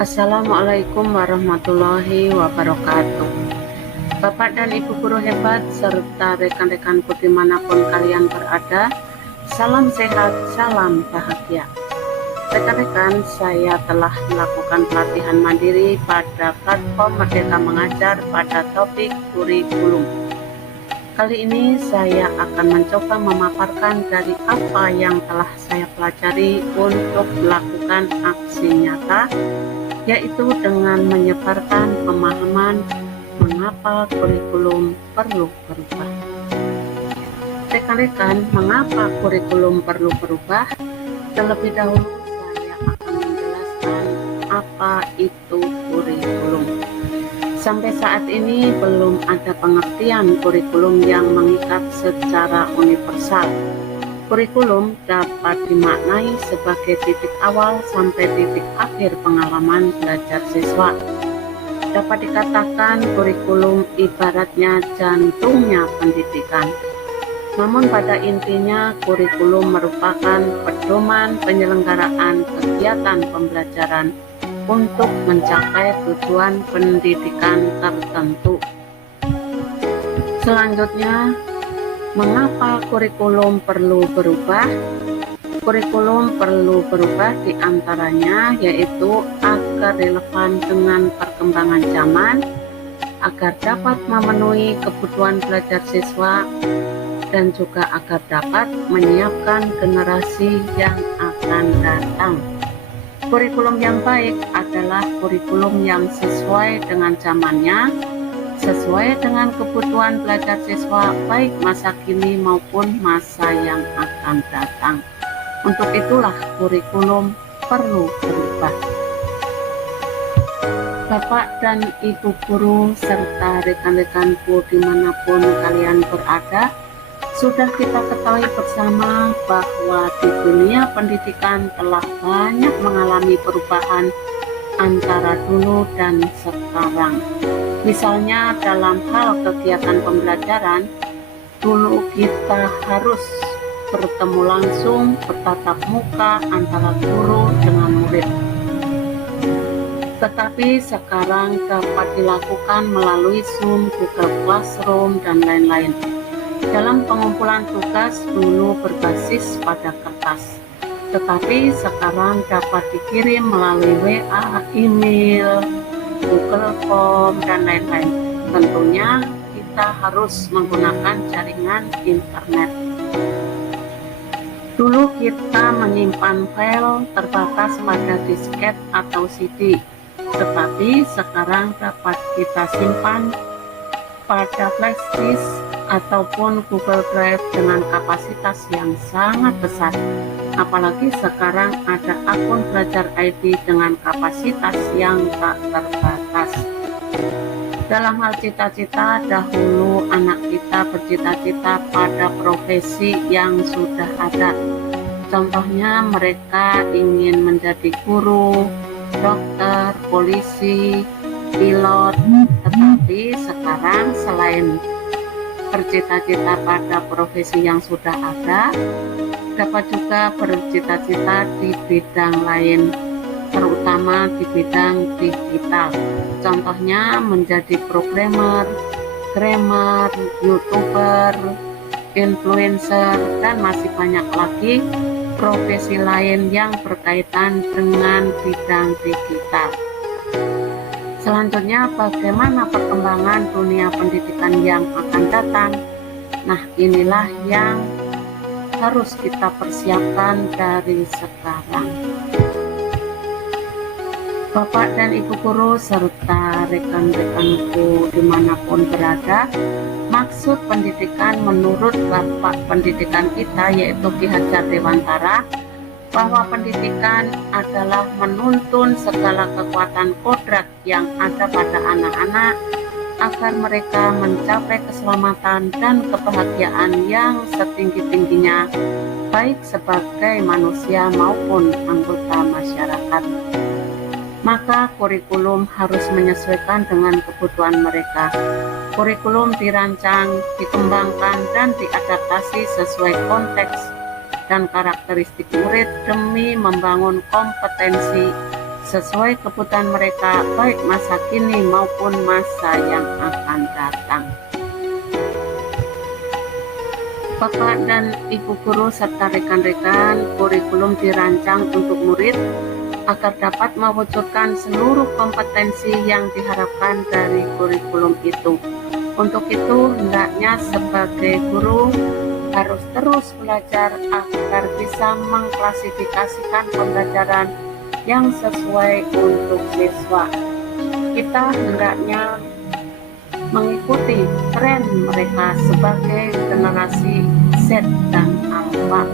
Assalamualaikum warahmatullahi wabarakatuh. Bapak dan Ibu guru hebat serta rekan-rekanku dimanapun kalian berada, salam sehat, salam bahagia. Rekan-rekan, saya telah melakukan pelatihan mandiri pada platform Merdeka Mengajar pada topik kurikulum. Kali ini saya akan mencoba memaparkan dari apa yang telah saya pelajari untuk melakukan aksi nyata, yaitu dengan menyebarkan pemahaman mengapa kurikulum perlu berubah. Rekan-rekan, mengapa kurikulum perlu berubah? Terlebih dahulu saya akan menjelaskan apa itu kurikulum. Sampai saat ini belum ada pengertian kurikulum yang mengikat secara universal. Kurikulum dapat dimaknai sebagai titik awal sampai titik akhir pengalaman belajar siswa. Dapat dikatakan kurikulum ibaratnya jantungnya pendidikan. Namun pada intinya kurikulum merupakan pedoman penyelenggaraan kegiatan pembelajaran untuk mencapai tujuan pendidikan tertentu. Selanjutnya, mengapa kurikulum perlu berubah? Kurikulum perlu berubah diantaranya yaitu agar relevan dengan perkembangan zaman, agar dapat memenuhi kebutuhan belajar siswa, dan juga agar dapat menyiapkan generasi yang akan datang. Kurikulum yang baik adalah kurikulum yang sesuai dengan zamannya, sesuai dengan kebutuhan belajar siswa baik masa kini maupun masa yang akan datang. Untuk itulah kurikulum perlu berubah. Bapak dan Ibu guru serta rekan-rekanku dimanapun kalian berada, sudah kita ketahui bersama bahwa di dunia pendidikan telah banyak mengalami perubahan antara dulu dan sekarang. Misalnya dalam hal kegiatan pembelajaran, dulu kita harus bertemu langsung, bertatap muka antara guru dengan murid. Tetapi sekarang dapat dilakukan melalui Zoom, Google Classroom, dan lain-lain. Dalam pengumpulan tugas dulu berbasis pada kertas, tetapi sekarang dapat dikirim melalui WA, email, Google Form, dan lain-lain. Tentunya kita harus menggunakan jaringan internet. Dulu kita menyimpan file terbatas pada disket atau CD, tetapi sekarang dapat kita simpan pada flash disk ataupun Google Drive dengan kapasitas yang sangat besar. Apalagi sekarang ada akun belajar ID dengan kapasitas yang tak terbatas. Dalam hal cita-cita, dahulu anak kita bercita-cita pada profesi yang sudah ada. Contohnya mereka ingin menjadi guru, dokter, polisi, pilot. Tetapi sekarang selain bercita-cita pada profesi yang sudah ada, dapat juga bercita-cita di bidang lain, terutama di bidang digital. Contohnya menjadi programmer, grammar, YouTuber, influencer, dan masih banyak lagi profesi lain yang berkaitan dengan bidang digital. Selanjutnya, bagaimana perkembangan dunia pendidikan yang akan datang? Nah, inilah yang harus kita persiapkan dari sekarang. Bapak dan Ibu guru serta rekan-rekanku dimanapun berada, maksud pendidikan menurut Bapak pendidikan kita yaitu Ki Hajar Dewantara, bahwa pendidikan adalah menuntun segala kekuatan kodrat yang ada pada anak-anak agar mereka mencapai keselamatan dan kebahagiaan yang setinggi-tingginya, baik sebagai manusia maupun anggota masyarakat. Maka kurikulum harus menyesuaikan dengan kebutuhan mereka. Kurikulum dirancang, dikembangkan, dan diadaptasi sesuai konteks dan karakteristik murid demi membangun kompetensi sesuai kebutuhan mereka, baik masa kini maupun masa yang akan datang. Bapak dan Ibu guru serta rekan-rekan, kurikulum dirancang untuk murid agar dapat mewujudkan seluruh kompetensi yang diharapkan dari kurikulum itu. Untuk itu, hendaknya sebagai guru harus terus belajar agar bisa mengklasifikasikan pembelajaran yang sesuai untuk siswa. Kita hendaknya mengikuti tren mereka sebagai generasi Z dan Alpha.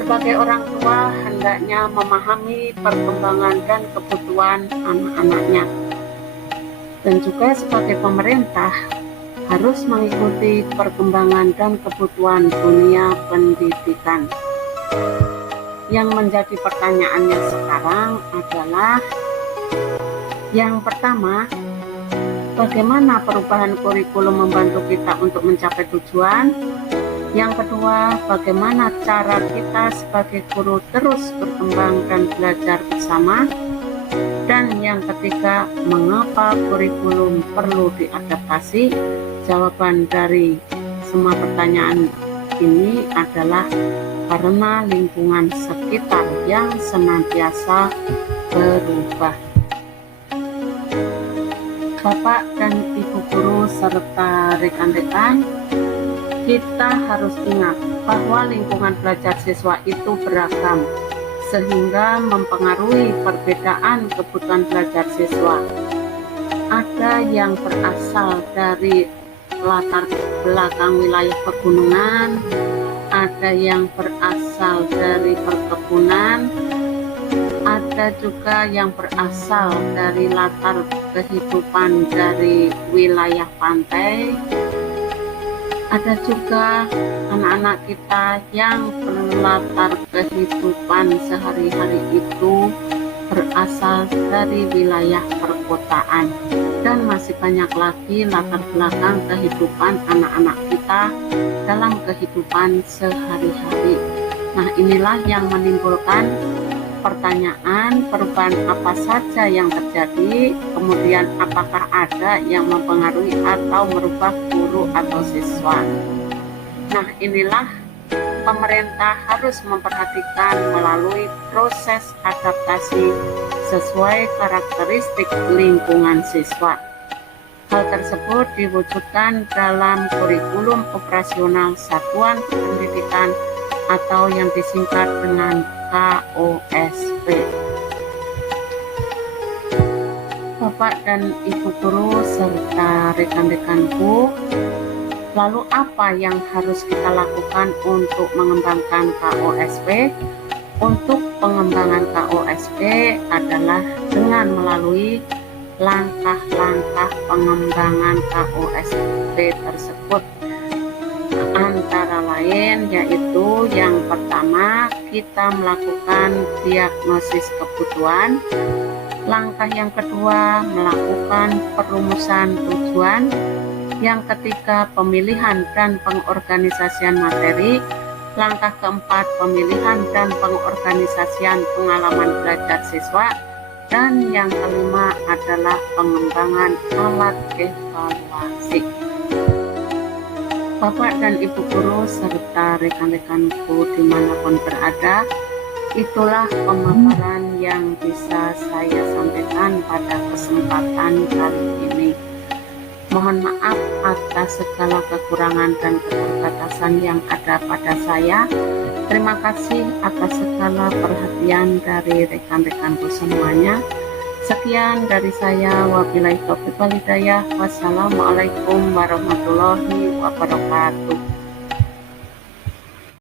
Sebagai orang tua, hendaknya memahami perkembangan dan kebutuhan anak-anaknya. Dan juga sebagai pemerintah, harus mengikuti perkembangan dan kebutuhan dunia pendidikan. Yang menjadi pertanyaannya sekarang adalah, yang pertama, bagaimana perubahan kurikulum membantu kita untuk mencapai tujuan? Yang kedua, bagaimana cara kita sebagai guru terus berkembang dan belajar bersama? Dan yang ketiga, mengapa kurikulum perlu diadaptasi? Jawaban dari semua pertanyaan ini adalah karena lingkungan sekitar yang senantiasa berubah. Bapak dan Ibu guru serta rekan-rekan, kita harus ingat bahwa lingkungan belajar siswa itu beragam, sehingga mempengaruhi perbedaan kebutuhan belajar siswa. Ada yang berasal dari latar belakang wilayah pegunungan, ada yang berasal dari perkebunan, ada juga yang berasal dari latar kehidupan dari wilayah pantai. Ada juga anak-anak kita yang berlatar kehidupan sehari-hari itu berasal dari wilayah perkotaan. Dan masih banyak lagi latar belakang kehidupan anak-anak kita dalam kehidupan sehari-hari. Nah, inilah yang menimbulkan pertanyaan, perubahan apa saja yang terjadi, kemudian apakah ada yang mempengaruhi atau merubah guru atau siswa. Nah, inilah pemerintah harus memperhatikan melalui proses adaptasi sesuai karakteristik lingkungan siswa. Hal tersebut diwujudkan dalam kurikulum operasional satuan pendidikan atau yang disingkat dengan KOSP. Bapak dan Ibu guru serta rekan-rekanku, lalu apa yang harus kita lakukan untuk mengembangkan KOSP? Untuk pengembangan KOSP adalah dengan melalui langkah-langkah pengembangan KOSP tersebut. Antara lain yaitu yang pertama, kita melakukan diagnosis kebutuhan. Langkah yang kedua, melakukan perumusan tujuan. Yang ketiga, pemilihan dan pengorganisasian materi. Langkah keempat, pemilihan dan pengorganisasian pengalaman belajar siswa. Dan yang kelima adalah pengembangan alat evaluasi. Bapak dan Ibu guru serta rekan-rekanku dimanapun berada, itulah pemaparan yang bisa saya sampaikan pada kesempatan kali ini. Mohon maaf atas segala kekurangan dan keterbatasan yang ada pada saya. Terima kasih atas segala perhatian dari rekan-rekanku semuanya. Sekian dari saya, wabillahi taufiq wal hidayah. Wassalamualaikum warahmatullahi wabarakatuh.